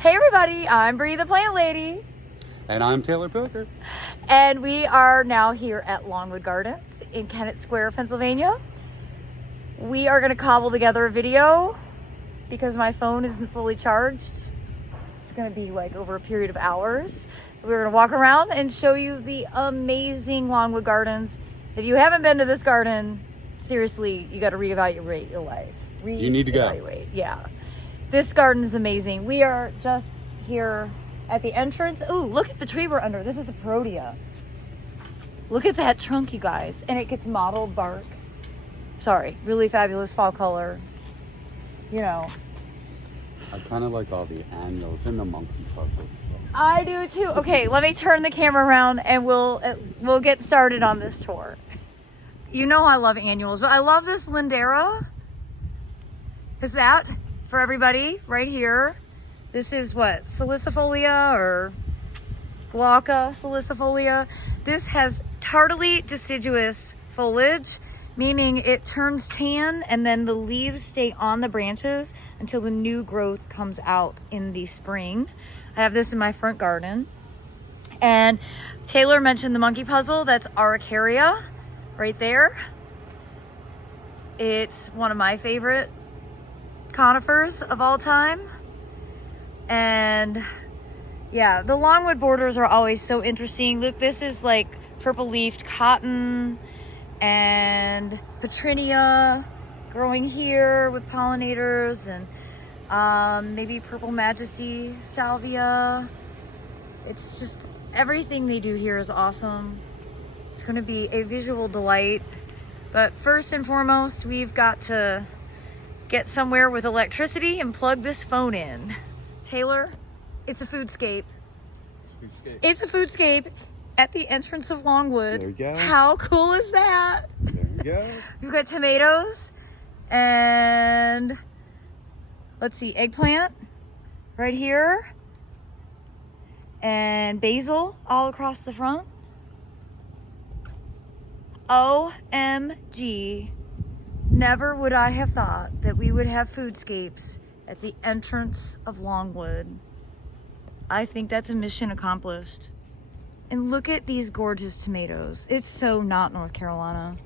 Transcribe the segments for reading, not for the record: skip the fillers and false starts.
Hey everybody, I'm Bree the Plant Lady. And I'm Taylor Pilker. And we are now here at Longwood Gardens in Kennett Square, Pennsylvania. We are going to cobble together a video because my phone isn't fully charged. It's going to be like over a period of hours. We're going to walk around and show you the amazing Longwood Gardens. If you haven't been to this garden, seriously, you got to reevaluate your life. You need to go. Yeah. This garden is amazing. We are just here at the entrance. Ooh, look at the tree we're under. This is a perodia. Look at that trunk, you guys. And it gets mottled bark. Sorry, really fabulous fall color. You know. I kind of like all the annuals and the monkey puzzle. I do too. Okay, let me turn the camera around and we'll get started on this tour. You know I love annuals, but I love this Lindera. Is that for everybody right here? This is what, Solicifolia or Glauca Solicifolia. This has tardily deciduous foliage, meaning it turns tan and then the leaves stay on the branches until the new growth comes out in the spring. I have this in my front garden. And Taylor mentioned the monkey puzzle. That's Arikaria right there. It's one of my favorite conifers of all time. And yeah, the Longwood borders are always so interesting. Look, this is like purple leafed cotton and Petrinia growing here with pollinators, and maybe purple majesty salvia. It's just everything they do here is awesome. It's going to be a visual delight. But first and foremost, we've got to get somewhere with electricity and plug this phone in. Taylor, it's a Foodscape. It's a Foodscape at the entrance of Longwood. There we go. How cool is that? There we go. We've got tomatoes and let's see, eggplant right here and basil all across the front. OMG. Never would I have thought that we would have Foodscapes at the entrance of Longwood. I think that's a mission accomplished. And look at these gorgeous tomatoes. It's so not North Carolina.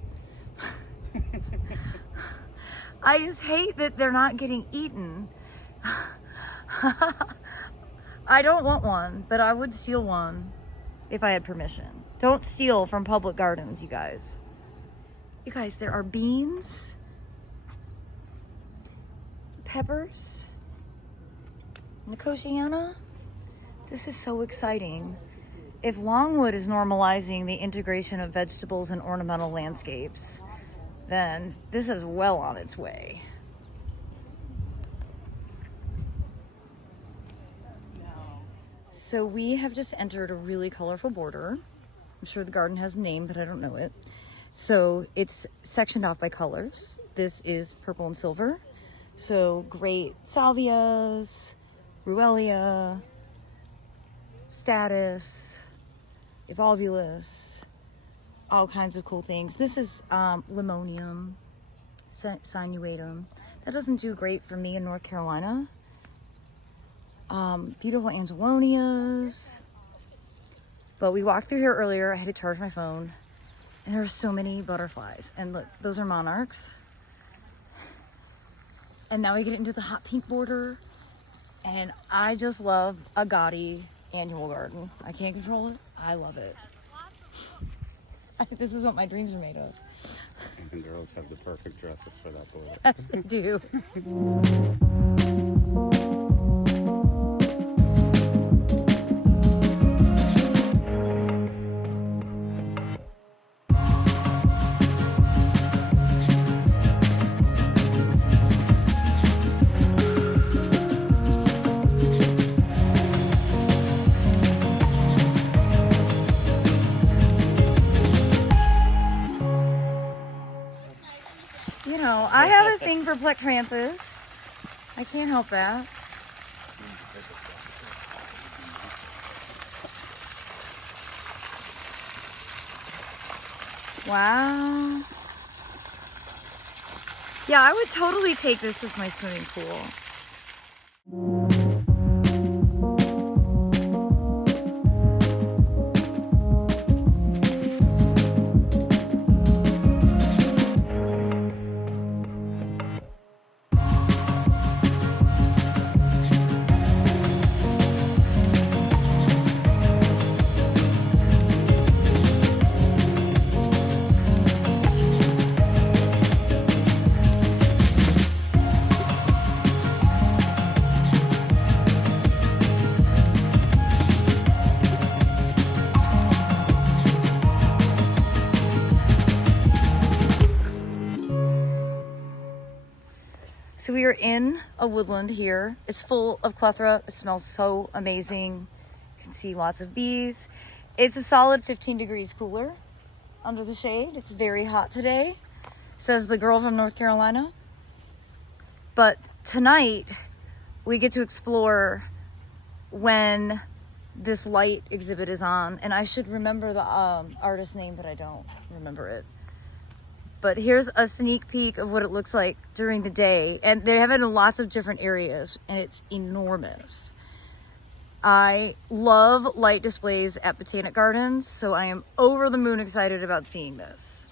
I just hate that they're not getting eaten. I don't want one, but I would steal one if I had permission. Don't steal from public gardens, you guys. You guys, there are beans, peppers, Nicotiana. This is so exciting. If Longwood is normalizing the integration of vegetables and ornamental landscapes, then this is well on its way. So we have just entered a really colorful border. I'm sure the garden has a name, but I don't know it. So it's sectioned off by colors. This is purple and silver. So great salvias, ruellia, status, evolvulus, all kinds of cool things. This is limonium, sinuatum. That doesn't do great for me in North Carolina. Beautiful angelonias. But we walked through here earlier. I had to charge my phone. And there are so many butterflies. And look, those are monarchs. And now we get into the hot pink border. And I just love a gaudy annual garden. I can't control it. I love it. This is what my dreams are made of. And girls have the perfect dresses for that border. Yes, they do. You know, I have a thing for plectranthus. I can't help that. Wow. Yeah, I would totally take this as my swimming pool. So we are in a woodland here. It's full of clethra. It smells so amazing. You can see lots of bees. It's a solid 15 degrees cooler under the shade. It's very hot today, says the girl from North Carolina. But tonight we get to explore when this light exhibit is on, and I should remember the artist's name, but I don't remember it. But here's a sneak peek of what it looks like during the day, and they have it in lots of different areas, and it's enormous. I love light displays at botanic gardens, so I am over the moon excited about seeing this.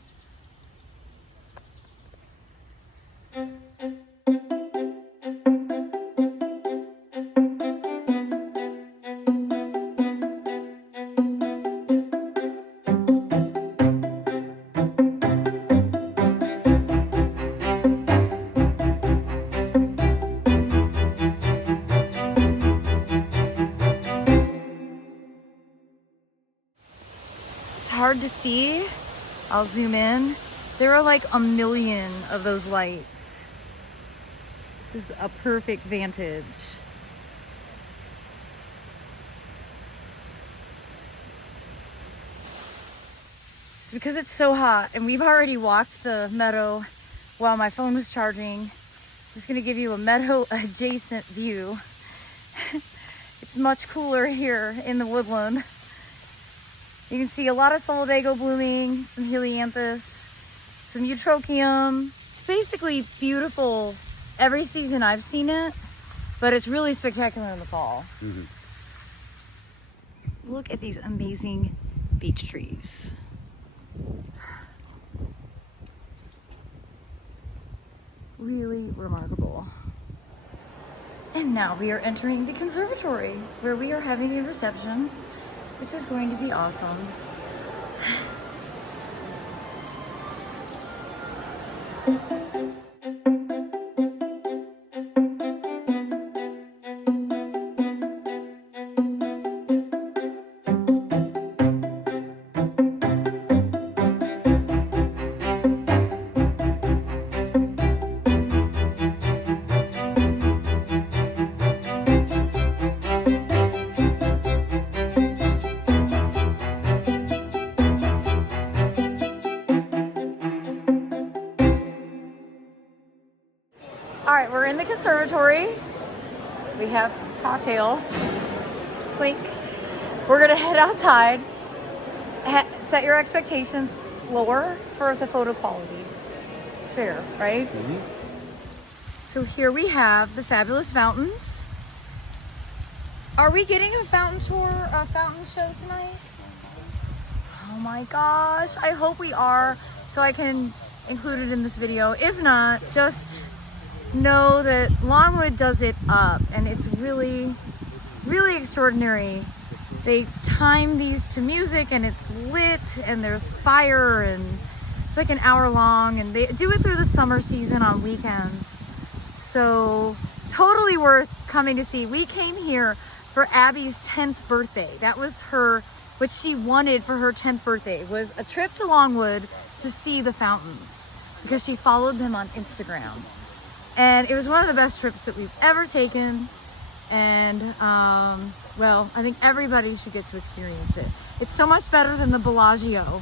Hard to see. I'll zoom in. There are like a million of those lights. This is a perfect vantage. It's because it's so hot, and we've already walked the meadow while my phone was charging. I'm just gonna give you a meadow adjacent view. It's much cooler here in the woodland. You can see a lot of solidago blooming, some helianthus, some eutrochium. It's basically beautiful every season I've seen it, but it's really spectacular in the fall. Mm-hmm. Look at these amazing beech trees. Really remarkable. And now we are entering the conservatory, where we are having a reception, which is going to be awesome. All right, we're in the conservatory. We have cocktails. Clink. We're gonna head outside. Set your expectations lower for the photo quality. It's fair, right? Mm-hmm. So here we have the fabulous fountains. Are we getting a fountain tour, a fountain show tonight? Oh my gosh, I hope we are, so I can include it in this video. If not, just know that Longwood does it up, and it's really, really extraordinary. They time these to music, and it's lit, and there's fire, and it's like an hour long, and they do it through the summer season on weekends. So totally worth coming to see. We came here for Abby's 10th birthday. That was what she wanted for her 10th birthday, was a trip to Longwood to see the fountains, because she followed them on Instagram. And it was one of the best trips that we've ever taken. And, well, I think everybody should get to experience it. It's so much better than the Bellagio.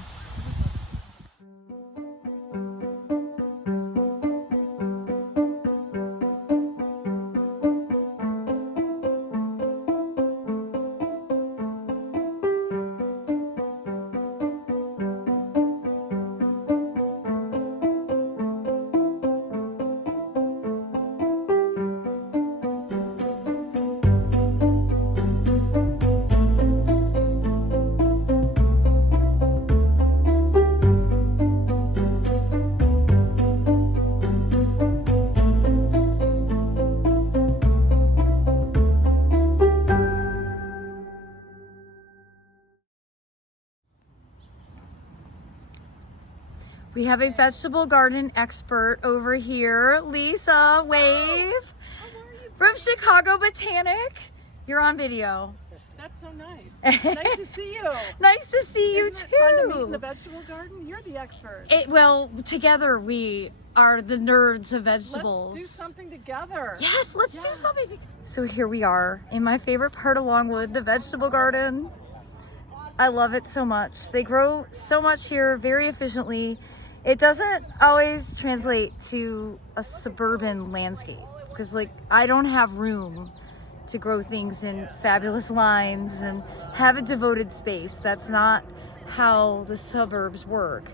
We have a vegetable garden expert over here. Lisa, wave. From Chicago Botanic. You're on video. That's so nice. Nice to see you. Nice to see you Isn't it fun to meet in too. the vegetable garden? You're the expert. Well, together we are the nerds of vegetables. Let's do something together. Yes, let's do something. So here we are in my favorite part of Longwood, the vegetable garden. I love it so much. They grow so much here very efficiently. It doesn't always translate to a suburban landscape because like I don't have room to grow things in fabulous lines and have a devoted space. That's not how the suburbs work.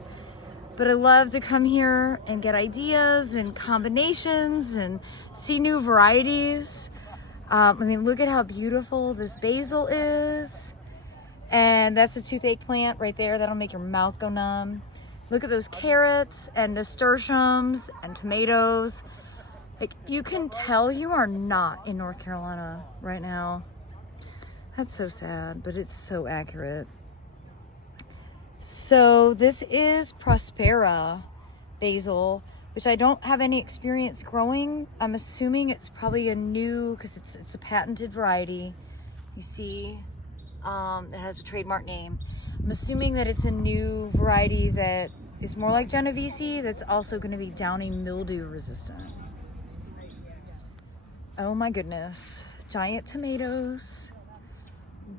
But I love to come here and get ideas and combinations and see new varieties. I mean, look at how beautiful this basil is. And that's a toothache plant right there. That'll make your mouth go numb. Look at those carrots and nasturtiums and tomatoes. Like, you can tell you are not in North Carolina right now. That's so sad, but it's so accurate. So this is Prospera basil, which I don't have any experience growing. I'm assuming it's probably a new, because it's a patented variety. You see, it has a trademark name. I'm assuming that it's a new variety that is more like Genovese, that's also going to be downy mildew resistant. Oh my goodness, giant tomatoes.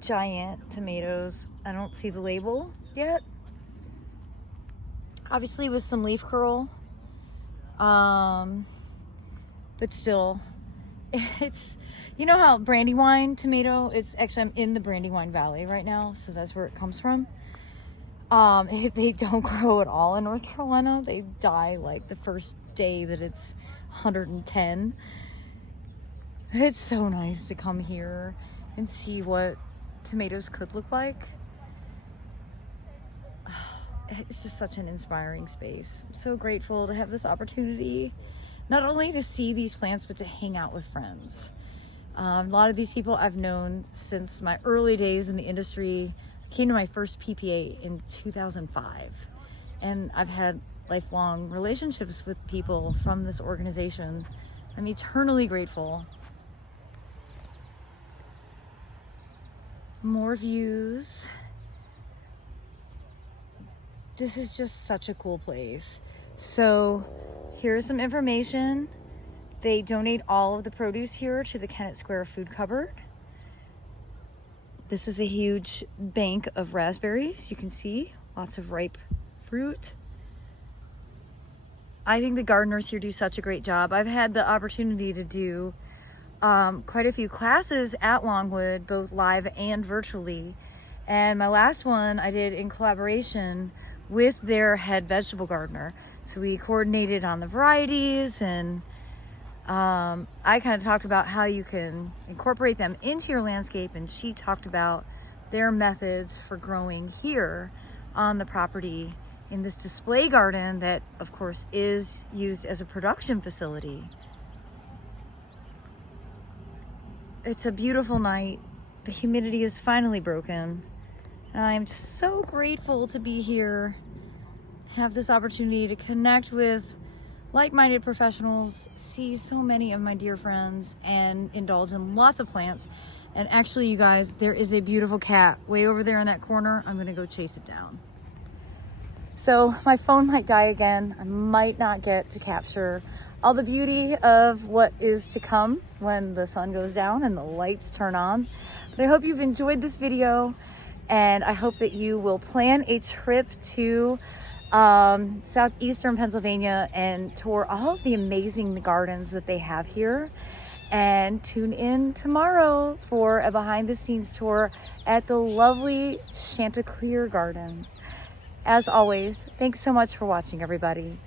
Giant tomatoes. I don't see the label yet. Obviously with some leaf curl. But still, it's, you know how Brandywine tomato, it's actually, I'm in the Brandywine Valley right now, so that's where it comes from. They don't grow at all in North Carolina. They die like the first day that it's 110. It's so nice to come here and see what tomatoes could look like. It's just such an inspiring space. I'm so grateful to have this opportunity, not only to see these plants, but to hang out with friends. A lot of these people I've known since my early days in the industry. I came to my first PPA in 2005, and I've had lifelong relationships with people from this organization. I'm eternally grateful. More views. This is just such a cool place. So here's some information. They donate all of the produce here to the Kennett Square Food Cupboard. This is a huge bank of raspberries. You can see lots of ripe fruit. I think the gardeners here do such a great job. I've had the opportunity to do quite a few classes at Longwood, both live and virtually. And my last one I did in collaboration with their head vegetable gardener. So we coordinated on the varieties, and I kind of talked about how you can incorporate them into your landscape, and she talked about their methods for growing here on the property in this display garden that of course is used as a production facility. It's a beautiful night. The humidity is finally broken. And I'm just so grateful to be here, have this opportunity to connect with like-minded professionals, see so many of my dear friends, and indulge in lots of plants. And actually, you guys, there is a beautiful cat way over there in that corner. I'm gonna go chase it down. So my phone might die again. I might not get to capture all the beauty of what is to come when the sun goes down and the lights turn on. But I hope you've enjoyed this video, and I hope that you will plan a trip to southeastern Pennsylvania and tour all of the amazing gardens that they have here. And tune in tomorrow for a behind the scenes tour at the lovely Chanticleer Garden. As always, thanks so much for watching, everybody.